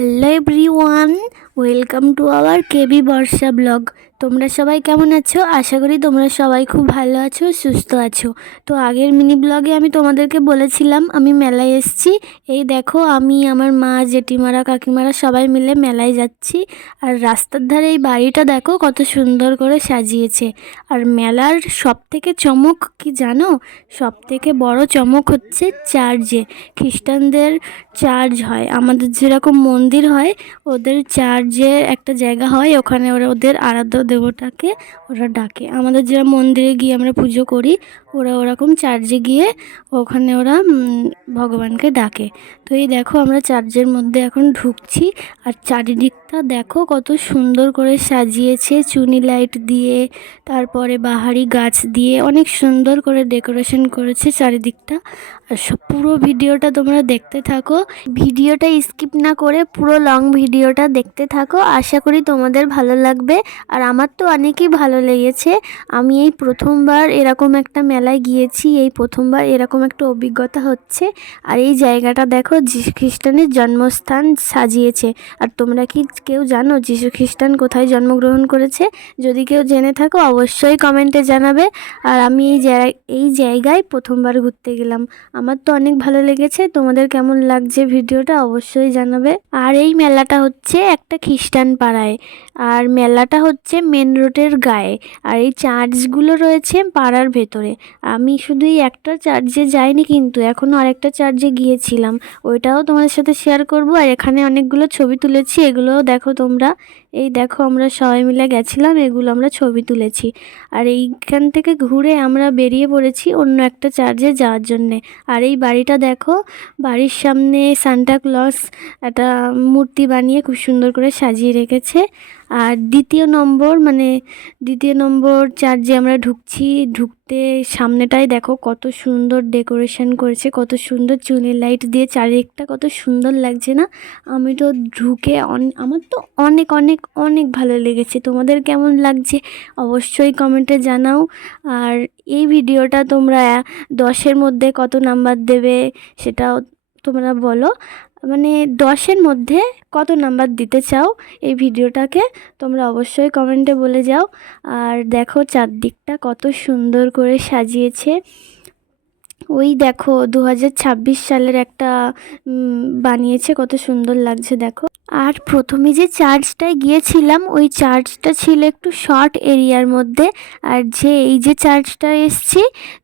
Hello everyone, welcome to our KB Barsha blog. তোমরা সবাই কেমন আছো? আশা করি তোমরা সবাই খুব ভালো আছো, সুস্থ আছো। তো আগের মিনি ব্লগে আমি তোমাদেরকে বলেছিলাম আমি মেলায় এসেছি। এই দেখো, আমি আমার মা, জেঠিমারা, কাকিমারা সবাই মিলে মেলায় যাচ্ছি। আর রাস্তার ধারে এই বাড়িটা দেখো কত সুন্দর করে সাজিয়েছে। আর মেলার সব থেকে চমক কি জানো? সব থেকে বড় চমক হচ্ছে চার্চে। খ্রিস্টানদের চার্চ হয়, আমাদের যেরকম মন্দির হয় ওদের চার্চে একটা জায়গা হয়, ওখানে ওরা ওদের আরাধ্য দেবতাকে ওরা ডাকে। আমাদের যেরকম মন্দিরে গিয়ে আমরা পুজো করি, ওরা ওরকম চার্চে গিয়ে ওখানে ওরা ভগবানকে ডাকে। তো এই দেখো আমরা চার্চের মধ্যে এখন ঢুকছি। আর চারিদিকটা দেখো কত সুন্দর করে সাজিয়েছে চুনি লাইট দিয়ে, তারপরে বাহারি গাছ দিয়ে অনেক সুন্দর করে ডেকোরেশন করেছে চারিদিকটা। আর পুরো ভিডিওটা তোমরা দেখতে থাকো, ভিডিওটা স্কিপ না করে পুরো লং ভিডিওটা দেখতে থাকো। আশা করি তোমাদের ভালো লাগবে। আর আমার তো অনেকই ভালো লেগেছে। আমি এই প্রথমবার এরকম একটা মেলায় গিয়েছি, এই প্রথমবার এরকম একটা অভিজ্ঞতা হচ্ছে। আর এই জায়গাটা দেখো, যীশু খ্রিস্টানের জন্মস্থান সাজিয়েছে। আর তোমরা কি কেউ জানো যীশু খ্রিস্টান কোথায় জন্মগ্রহণ করেছে? যদি কেউ জেনে থাকো অবশ্যই কমেন্টে জানাবে। আর আমি এই জায়গায় প্রথমবার ঘুরতে গেলাম, আমার তো অনেক ভালো লেগেছে। তোমাদের কেমন লাগছে ভিডিওটা অবশ্যই জানাবে। আর এই মেলাটা হচ্ছে একটা খ্রিস্টান পাড়ায়, আর মেলাটা হচ্ছে মেন রোডের গায়ে। আর এই চার্চগুলো রয়েছে পাড়ার ভেতরে। আমি শুধু এই একটা চার্চে যাইনি, কিন্তু এখনও আরেকটা চার্চে গিয়েছিলাম, ওইটাও তোমাদের সাথে শেয়ার করব। আর এখানে অনেকগুলো ছবি তুলেছি, এগুলোও দেখো তোমরা। এই দেখো আমরা সবাই মিলে গেছিলাম, এগুলো আমরা ছবি তুলেছি। আর এইখান থেকে ঘুরে আমরা বেরিয়ে পড়েছি অন্য একটা চার্চে যাওয়ার জন্যে। আর এই বাড়িটা দেখো, বাড়ির সামনে সান্টা ক্লজ একটা মূর্তি বানিয়ে খুব সুন্দর করে সাজিয়ে রেখেছে। আর দ্বিতীয় নম্বর চার্চে আমরা ঢুকতে সামনেটাই দেখো কত সুন্দর ডেকোরেশন করেছে, কত সুন্দর চুনি লাইট দিয়ে চারিদিকটা কত সুন্দর লাগছে না? আমি তো ঢুকে আমার তো অনেক অনেক অনেক ভালো লেগেছে। তোমাদের কেমন লাগছে অবশ্যই কমেন্টে জানাও। আর এই ভিডিওটা তোমরা 10-এর মধ্যে কত নাম্বার দেবে সেটাও তোমরা বলো। মানে 10-এর মধ্যে কত নাম্বার দিতে চাও এই ভিডিওটাকে, তোমরা অবশ্যই কমেন্টে বলে যাও। আর দেখো চারদিকটা কত সুন্দর করে সাজিয়েছে। ওই দেখো 2026 সালের একটা বানিয়েছে, কত সুন্দর লাগছে দেখো। আর প্রথমে যে চার্চটায় গিয়েছিলাম ওই চার্চটা ছিল একটু শর্ট এরিয়ার মধ্যে। আর এই যে চার্চটা এসছি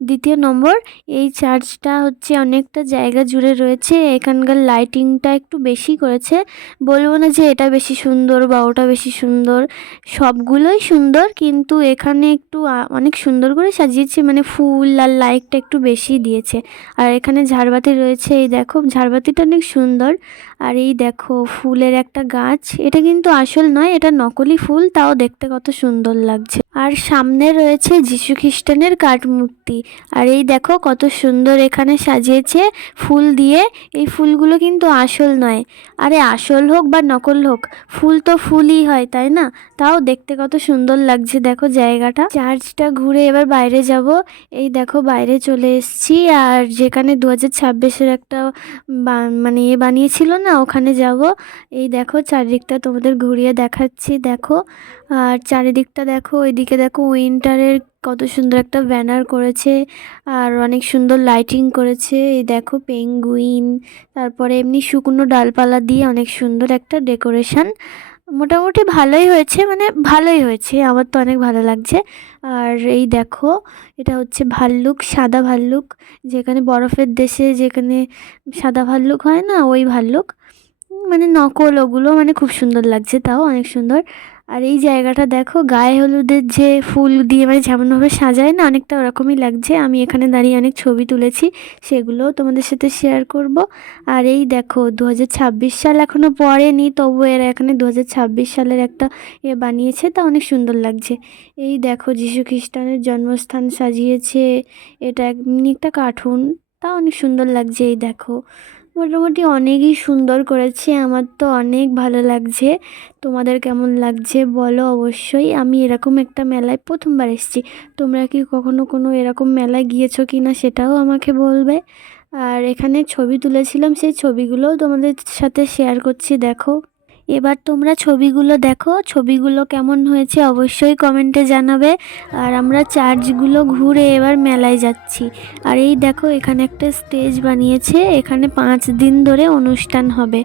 দ্বিতীয় নম্বর, এই চার্চটা হচ্ছে অনেকটা জায়গা জুড়ে রয়েছে। এখানকার লাইটিংটা একটু বেশি করেছে, বলবো না যে এটা বেশি সুন্দর বা ওটা বেশি সুন্দর, সবগুলোই সুন্দর, কিন্তু এখানে একটু অনেক সুন্দর করে সাজিয়েছে, মানে ফুল আর লাইটটা একটু বেশি দিয়েছে। আর এখানে ঝাড়বাতি রয়েছে, এই দেখো ঝাড়বাতিটা অনেক সুন্দর। আর এই দেখো ফুলের একটা গাছ, এটা কিন্তু আসল নয়, এটা নকলি ফুল, তাও দেখতে কত সুন্দর লাগছে। আর সামনে রয়েছে যীশু খ্রিস্টানের কাঠ মূর্তি। আর এই দেখো কত সুন্দর এখানে সাজিয়েছে ফুল দিয়ে। এই ফুলগুলো কিন্তু আসল নয়, আরে আসল হোক বা নকল হোক ফুল তো ফুলই হয়, তাই না? তাও দেখতে কত সুন্দর লাগছে দেখো জায়গাটা। চার্চটা ঘুরে এবার বাইরে যাব। এই দেখো বাইরে চলে এসেছি, আর যেখানে 2026-এর একটা মানে বানিয়েছিল না, ওখানে যাব। এই দেখো চারিদিকটা তোমাদের ঘুরিয়ে দেখাচ্ছি দেখো। আর চারিদিকটা দেখো, ওইদিকে দেখো উইন্টারের কত সুন্দর একটা ব্যানার করেছে, আর অনেক সুন্দর লাইটিং করেছে। এই দেখো পেঙ্গুইন, তারপরে এমনি শুকনো ডালপালা দিয়ে অনেক সুন্দর একটা ডেকোরেশন। মোটামুটি ভালোই হয়েছে, মানে ভালোই হয়েছে, আমার তো অনেক ভালো লাগছে। আর এই দেখো এটা হচ্ছে ভাল্লুক, সাদা ভাল্লুক, যেখানে বরফের দেশে যেখানে সাদা ভাল্লুক হয় না, ওই ভাল্লুক, মানে নকল ওগুলো, মানে খুব সুন্দর লাগছে, তাও অনেক সুন্দর। আর এই জায়গাটা দেখো, গায়ে হলুদের যে ফুল দিয়ে মানে যেমনভাবে সাজায় না, অনেকটা ওরকমই লাগছে। আমি এখানে দাঁড়িয়ে অনেক ছবি তুলেছি, সেগুলোও তোমাদের সাথে শেয়ার করব। আর এই দেখো 2026 সাল এখনও পড়েনি, তবু এরা এখানে 2026 সালের একটা বানিয়েছে, তা অনেক সুন্দর লাগছে। এই দেখো যীশু খ্রিস্টানের জন্মস্থান সাজিয়েছে, এটা এমনি একটা কার্টুন, তা অনেক সুন্দর লাগছে। এই দেখো মোটামুটি অনেকই সুন্দর করেছে, আমার তো অনেক ভালো লাগছে। তোমাদের কেমন লাগছে বলো অবশ্যই। আমি এরকম একটা মেলায় প্রথমবার এসেছি, তোমরা কি কখনো কোনো এরকম মেলায় গিয়েছো কি না সেটাও আমাকে বলবে। আর এখানে ছবি তুলেছিলাম, সেই ছবিগুলোও তোমাদের সাথে শেয়ার করছি, দেখো। এবার তোমরা ছবিগুলো দেখো, ছবিগুলো কেমন হয়েছে অবশ্যই কমেন্টে জানাবে। আর আমরা চার্চগুলো ঘুরে এবার মেলায় যাচ্ছি। আর এই দেখো এখানে একটা স্টেজ বানিয়েছে, এখানে 5 দিন ধরে অনুষ্ঠান হবে।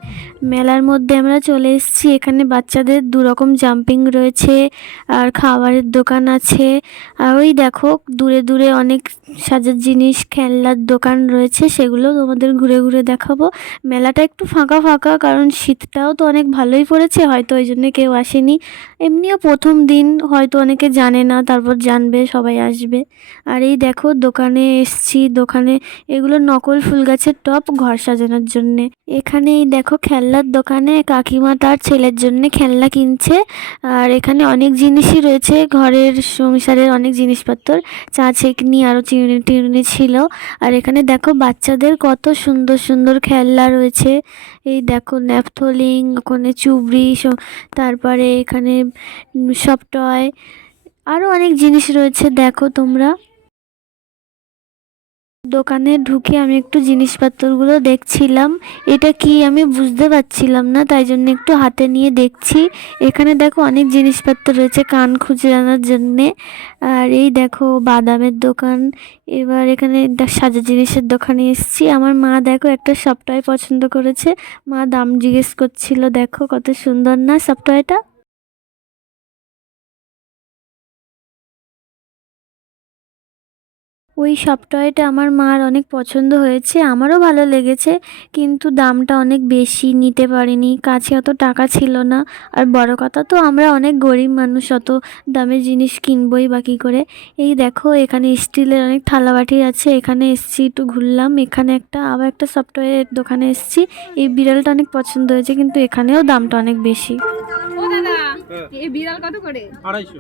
মেলার মধ্যে আমরা চলে এসেছি, এখানে বাচ্চাদের 2 রকম জাম্পিং রয়েছে, আর খাবারের দোকান আছে। আর ওই দেখো দূরে দূরে অনেক সাজার জিনিস, খেলনার দোকান রয়েছে, সেগুলো তোমাদের ঘুরে ঘুরে দেখাবো। মেলাটা একটু ফাঁকা ফাঁকা, কারণ শীতটাও তো অনেক ভালোই পড়েছে, হয়তো ওই জন্য কেউ আসেনি। এমনিও প্রথম দিন, হয়তো অনেকে জানে না, তারপর জানবে, সবাই আসবে। আর এই দেখো দোকানে এসছি, দোকানে এগুলো নকল ফুল গাছের টব ঘর সাজানোর জন্যে। এখানে এই দেখো খেলনার দোকানে কাকিমা তার ছেলের জন্য খেলনা কিনছে। আর এখানে অনেক জিনিসই রয়েছে, ঘরের সংসারের অনেক জিনিসপত্র, চা ছেঁকনি আরও চিরুনি টিরুনি ছিল। আর এখানে দেখো বাচ্চাদের কত সুন্দর সুন্দর খেলনা রয়েছে। এই দেখো ন্যাপথলিন, ওখানে চুবড়ি, তারপরে এখানে সব টয়, আরও অনেক জিনিস রয়েছে, দেখো তোমরা। দোকানে ঢুকে আমি একটু জিনিসপত্রগুলো দেখছিলাম, এটা কি আমি বুঝতে পারছিলাম না, তাই জন্য একটু হাতে নিয়ে দেখছি। এখানে দেখো অনেক জিনিসপত্র রয়েছে কান খুঁজরানোর জন্যে। আর এই দেখো বাদামের দোকান। এবার এখানে সাজা জিনিসের দোকানে এসেছি। আমার মা দেখো একটা সফটওয়্যার পছন্দ করেছে, মা দাম জিজ্ঞেস করছিল, দেখো কত সুন্দর না সফটওয়্যারটা। ওই সফটওয়্যারটা আমার মার অনেক পছন্দ হয়েছে, আমারও ভালো লেগেছে, কিন্তু দামটা অনেক বেশি, নিতে পারিনি, কাছে অত টাকা ছিল না। আর বড় কথা তো আমরা অনেক গরিব মানুষ, অত দামের জিনিস কিনবই বা কী করে। এই দেখো এখানে স্টিলের অনেক থালাবাটি আছে, এখানে এসছি একটু ঘুরলাম। এখানে আবার একটা সফটওয়্যারের দোকানে এসছি, এই বিড়ালটা অনেক পছন্দ হয়েছে, কিন্তু এখানেও দামটা অনেক বেশি। ও দাদা, এই বিড়াল কত করে? 250।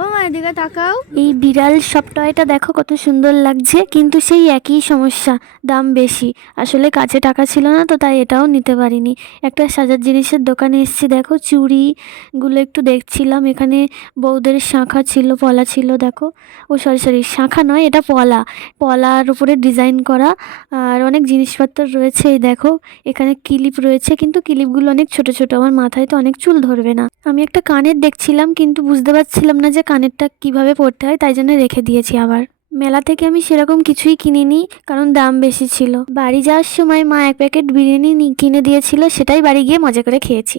ও মা এদিকে তাকাও, এই বিড়াল সফটওয়্যারটা দেখো কত সুন্দর লাগছে, কিন্তু সেই একই সমস্যা, দাম বেশি। আসলে কাছে টাকা ছিল না তো, তাই এটাও নিতে পারিনি। একটা সাজার জিনিসের দোকানে এসেছি, দেখো চুড়িগুলো একটু দেখছিলাম। এখানে বউদের শাঁখা ছিল, পলা ছিল, দেখো। ও সরি সরি, শাঁখা নয়, এটা পলা, পলার উপরে ডিজাইন করা। আর অনেক জিনিসপত্র রয়েছে, এই দেখো এখানে ক্লিপ রয়েছে, কিন্তু ক্লিপগুলো অনেক ছোট ছোট, আমার মাথায় তো অনেক চুল ধরবে না। আমি একটা কানের দেখছিলাম, কিন্তু বুঝতে পারছিলাম না যে কানেরটা কিভাবে পরতে হয়, তাই জন্য রেখে দিয়েছি আবার। মেলা থেকে আমি সেরকম কিছুই কিনিনি, কারণ দাম বেশি ছিল। বাড়ি যাওয়ার সময় মা 1 প্যাকেট বিরিয়ানি কিনে দিয়েছিল, সেটাই বাড়ি গিয়ে মজা করে খেয়েছি।